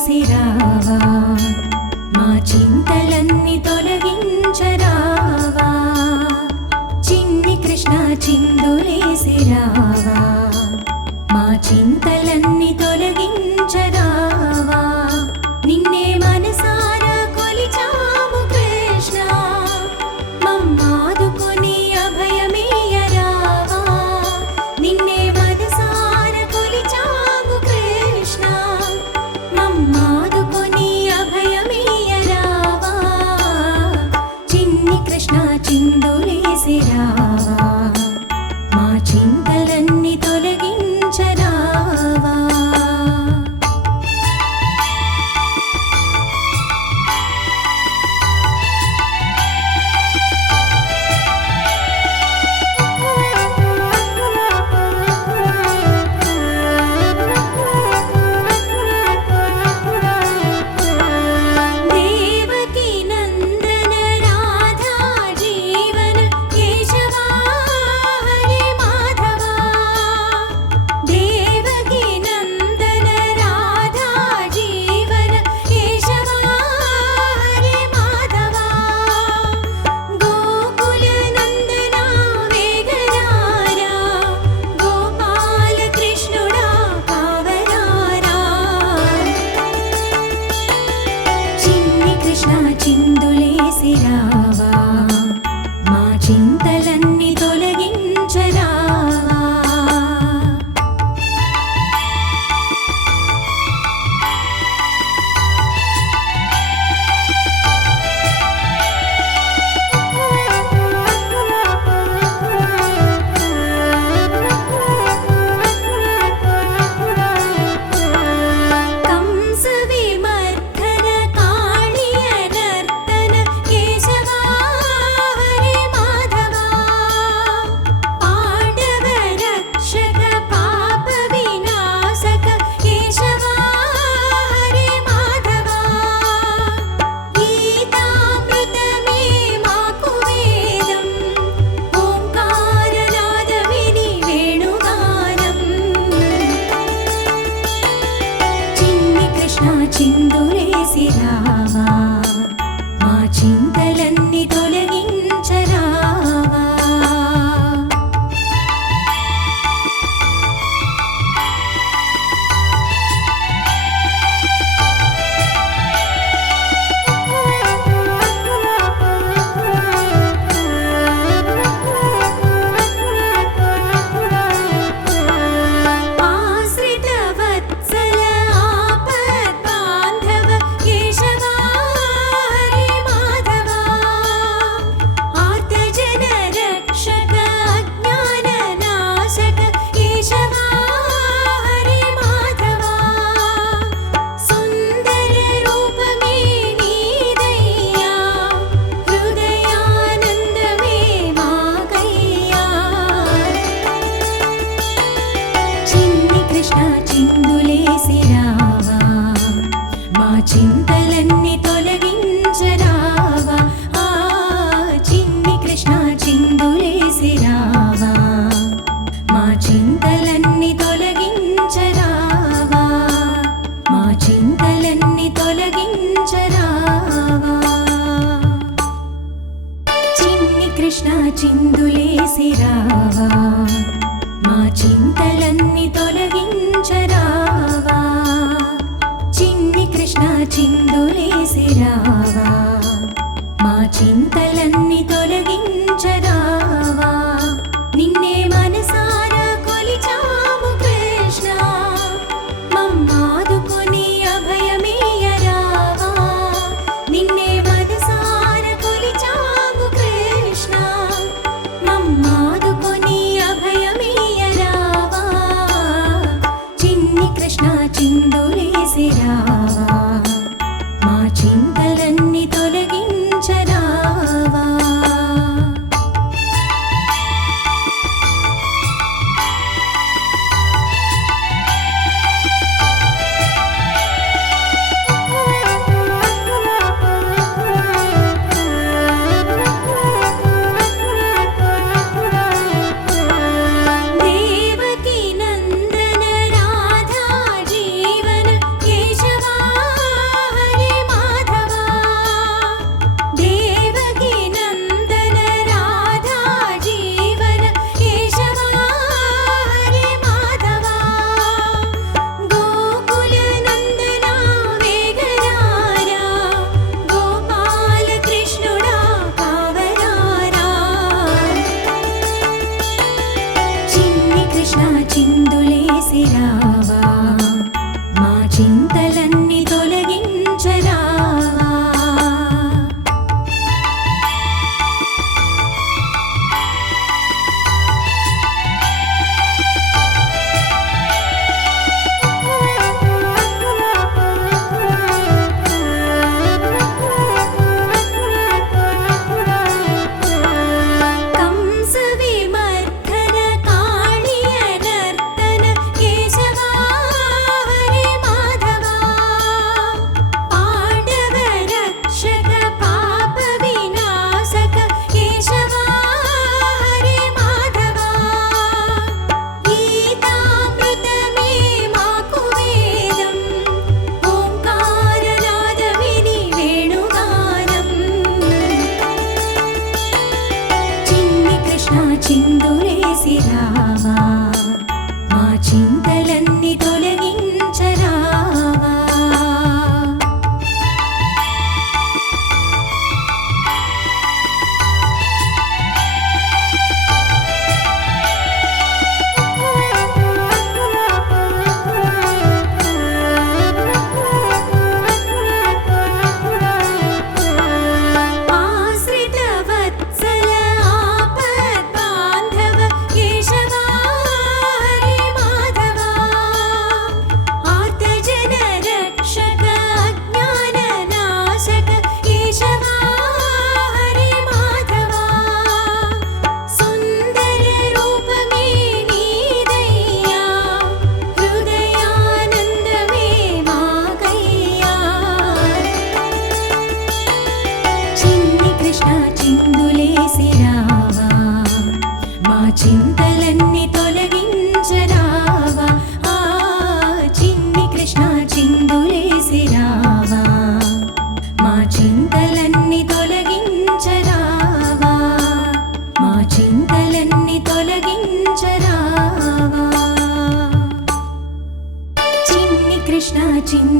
రావా మా చింతలన్నీ తొలగించరావా చిన్ని కృష్ణ చిందులేసి రావా మా చింతలన్నీ తొలగించరావా నిన్నే మనసారా కొలిచాము కృష్ణ మమ్మాదుకొని అభయమేయరావా నిన్నే మనసారా కొలిచాము కృష్ణ మమ్మాదుకొని అభయమేయరావా చిన్ని కృష్ణ చిందులేసి రావా మా చింతలన్నీ తొలగించరావా చిందులేసి రావా మా చింతలన్నీ తొలగించరావా చిందులేసి రావా మా చింతలన్నీ తొలగించరావా చిందులేసి రావా మా చింతలన్నీ తొలగించరావా చిన్ని కృష్ణ చిందులేసి రావా మా చింతలన్నీ తొలగించరావా మా చింతలన్నీ తొలగించరావా చిన్ని కృష్ణ చిందులేసి రావా మా చింతలన్నీ తొలగించరావా చిన్ని కృష్ణ చిందులేసి రావా మా చింతలన్నీ తొలగించరావా నిన్నే మనసారా కొలిచాము కృష్ణ మమ్మాదుకొని అభయమేయరావా నిన్నే మనసారా కొలిచాము కృష్ణ మమ్మాదుకొని అభయమేయరావా చిన్ని కృష్ణ చిందులేసి రావా మా చింతలన్నీ తొలగించరావా దేవకీ నందన రాధా జీవన కేశవా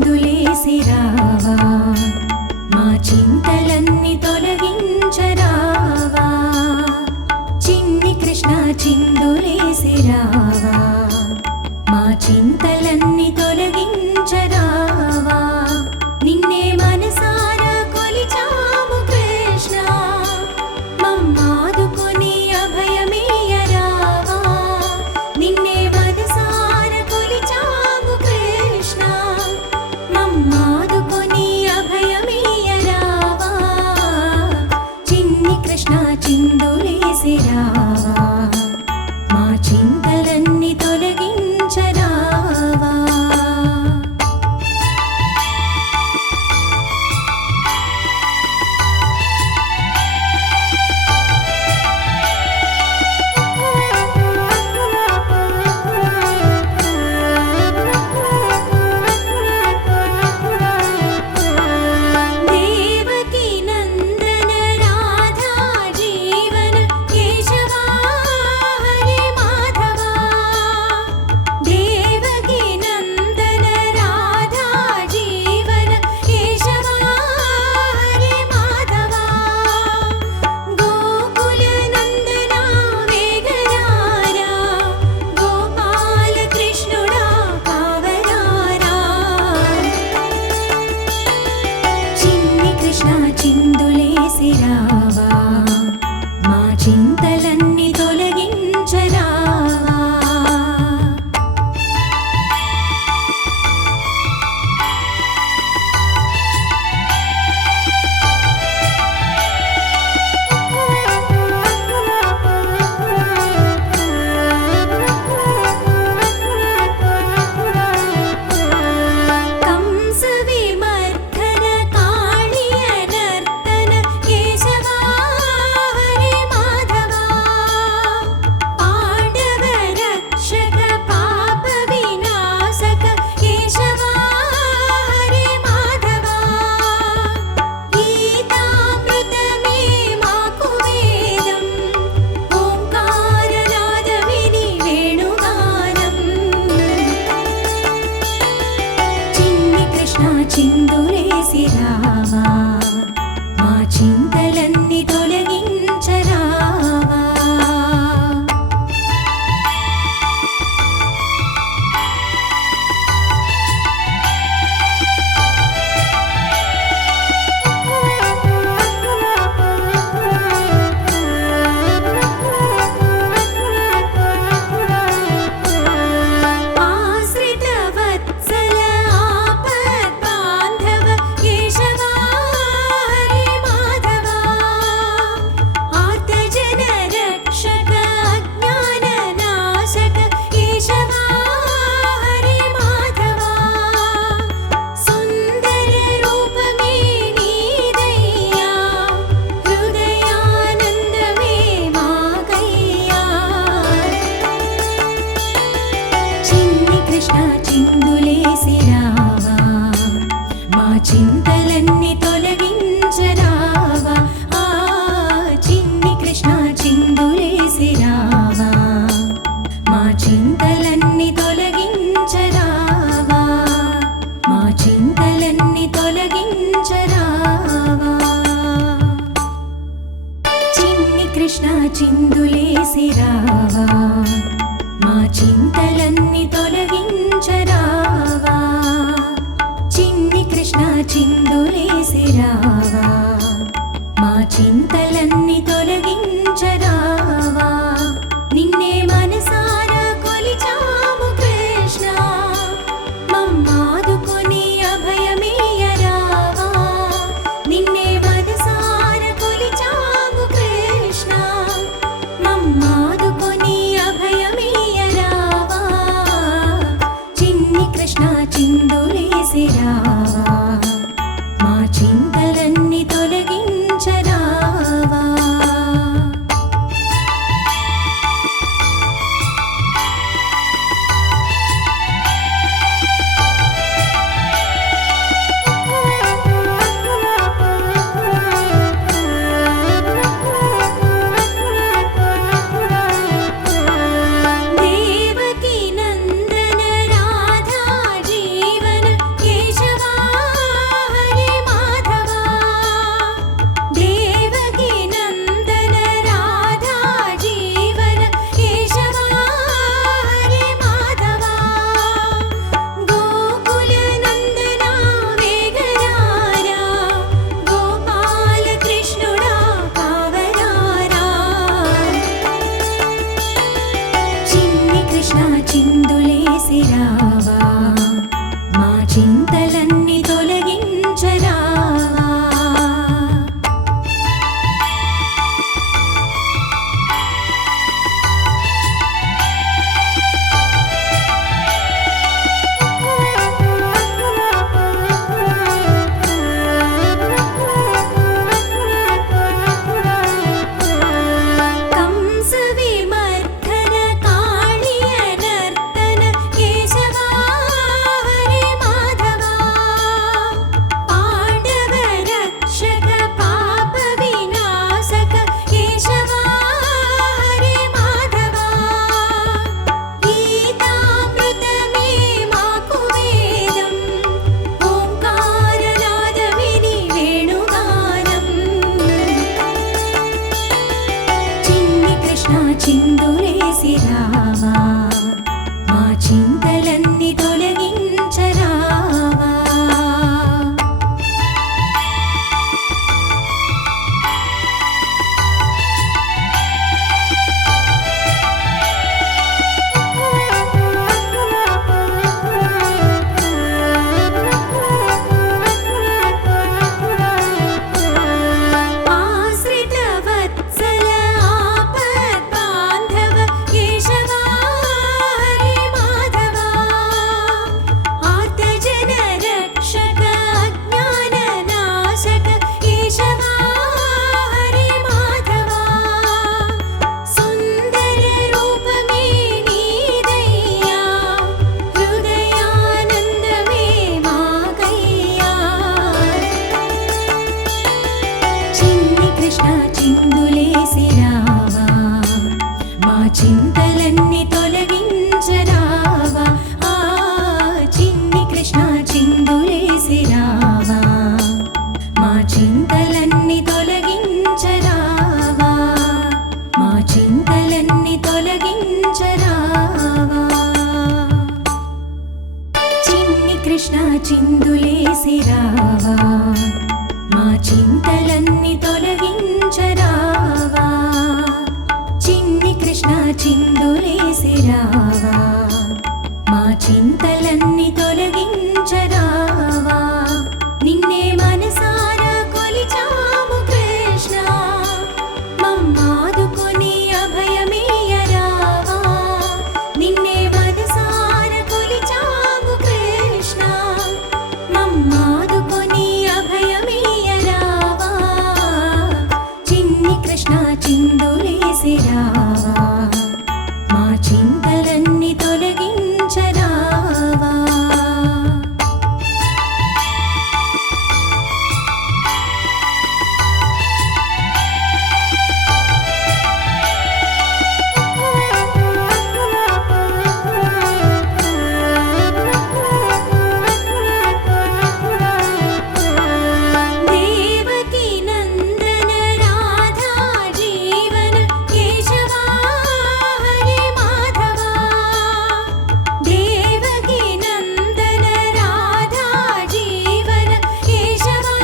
చిందులేసి రావా మా చింతలన్నీ తొలగించరావా చిన్ని కృష్ణ చిందులేసి రావా మా చింతలన్నీ తొలగించరావా నిన్నే మనసారా కొలిచాము కృష్ణ మమ్మాదుకొని అభయమీయరావా నిన్నే మనసారా కొలిచాము కృష్ణ మమ్మాదుకొని అభయమీయరావా చిన్ని కృష్ణ చిందులేసి రావా మా చింతలన్నీ తొలగించరావా దేవకీ నందన రాధా జీవన కేశవా హరే మాధవా దేవకీ నందన రాధా జీవన కేశవా హరే మాధవా గోకుల నందన వేగరారా గోపాల కృష్ణుడా కావరారా చిన్ని కృష్ణ చిందులేసి రావా మా చింతలన్నీ తొలగించరావా కంస విమర్దన కాళియ నర్తన కేశవా హరే మాధవా పాండవ రక్షక పాప వినాశక కేశవా హరే మాధవా గీతామృతమే మాకు వేదం ఓంకారనాదమిది వేణుగానం చిన్ని కృష్ణ చిందులేసి రావా మా చింతలన్నీ తొలగించరావా ఆశ్రిత వత్సల ఆపద్ బాంధవ కేశవా హరే మాధవా ఆర్తజన రక్షక అజ్ఞాన నాశక కేశవా హరే మాధవా సుందర రూపమే నీదయ్యా హృదయానందమే మాకయ్యా చిన్ని కృష్ణ చిందులేసి రావా మా చింతలన్నీ తొలగించరావా ఆ చిన్ని కృష్ణ చిందులేసి రావా మా చింతలన్నీ తొలగించరావా మా చింతలన్నీ తొలగించరావా చిన్ని కృష్ణ చిందులేసి రావా మా చింతలన్నీ తొలగించరావా చిన్ని కృష్ణ చిందులేసి రావా మా చింతలన్నీ తొలగించరావా నిన్నే మనసారా కొలిచాము కృష్ణ మమ్మాదుకొని అభయమీయరావా నిన్నే మనసారా కొలిచాము కృష్ణ మమ్మాదుకొని అభయమీయరావా చిన్ని కృష్ణ చిందులేసి రావా మా చింతలన్నీ తొలగించరావా చిందులేసి రావా మా చింతలన్నీ తొలగించరావా ఆ చిన్ని కృష్ణ చిందులేసి రావా మా చింతలన్నీ తొలగించరావా మా చింతలన్నీ తొలగించరావా చిన్ని కృష్ణ చిందులేసి రావా మా చింతలన్నీ తొలగించరావా చిన్ని కృష్ణ చిందులేసి రావా మా చింతలన్నీ తొలగించరావా నిన్నే మనసారా కొలిచాము కృష్ణ మమ్మాదుకొని అభయమీయరావా నిన్నే మనసారా కొలిచాము కృష్ణ మమ్మాదుకొని అభయమీయరావా చిన్ని కృష్ణ చిందులేసి రావా మా చింతలన్నీ తొలగించరావా దేవకీ నందన రాధా జీవన కేశవా హరే మాధవా దేవకీ నందన రాధా జీవన కేశవా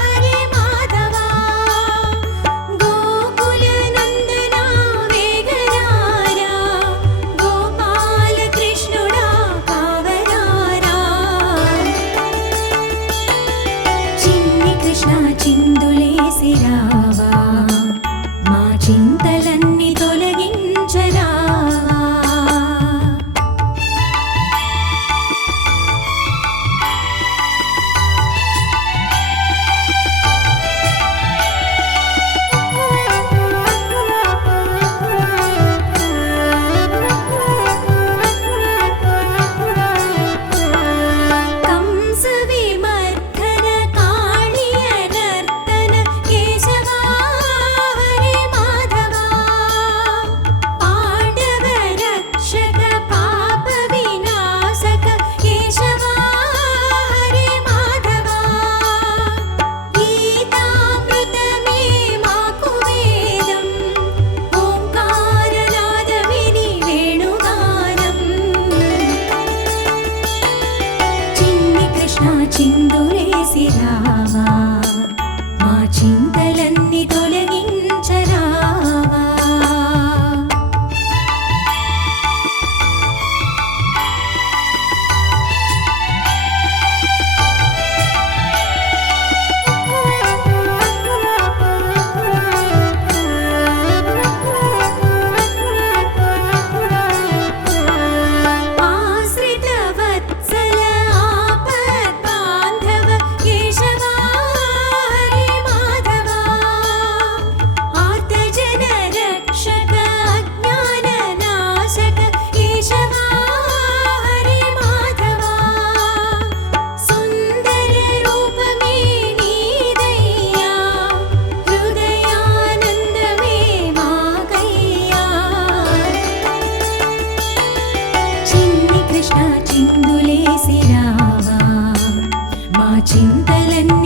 హరే మాధవా గోకుల నందన వేగరారా గోపాల కృష్ణుడా కావరారా చిన్ని కృష్ణ చిందులేసి రావా మా చింతలన్నీ తొలగించరావా కంస విమర్దన కాళియ నర్తన కేశవా హరే మాధవా పాండవ రక్షక పాప వినాశక కేశవా హరే మాధవా గీతామృతమే మాకు వేదం ఓంకారనాదమిది వేణుగానం చిన్ని కృష్ణ చిందులేసి రావా మా చింతలన్నీ తొలగించరావా ఆశ్రిత వత్సల ఆపద్ బాంధవ కేశవా హరే మాధవా ఆర్తజన రక్షక అజ్ఞాన నాశక కేశవా హరే మాధవా సుందర రూపమే నీదయ్యా హృదయానందమే మాకయ్యా చిన్ని కృష్ణ చిందులేసి రావా మా చింతలన్నీ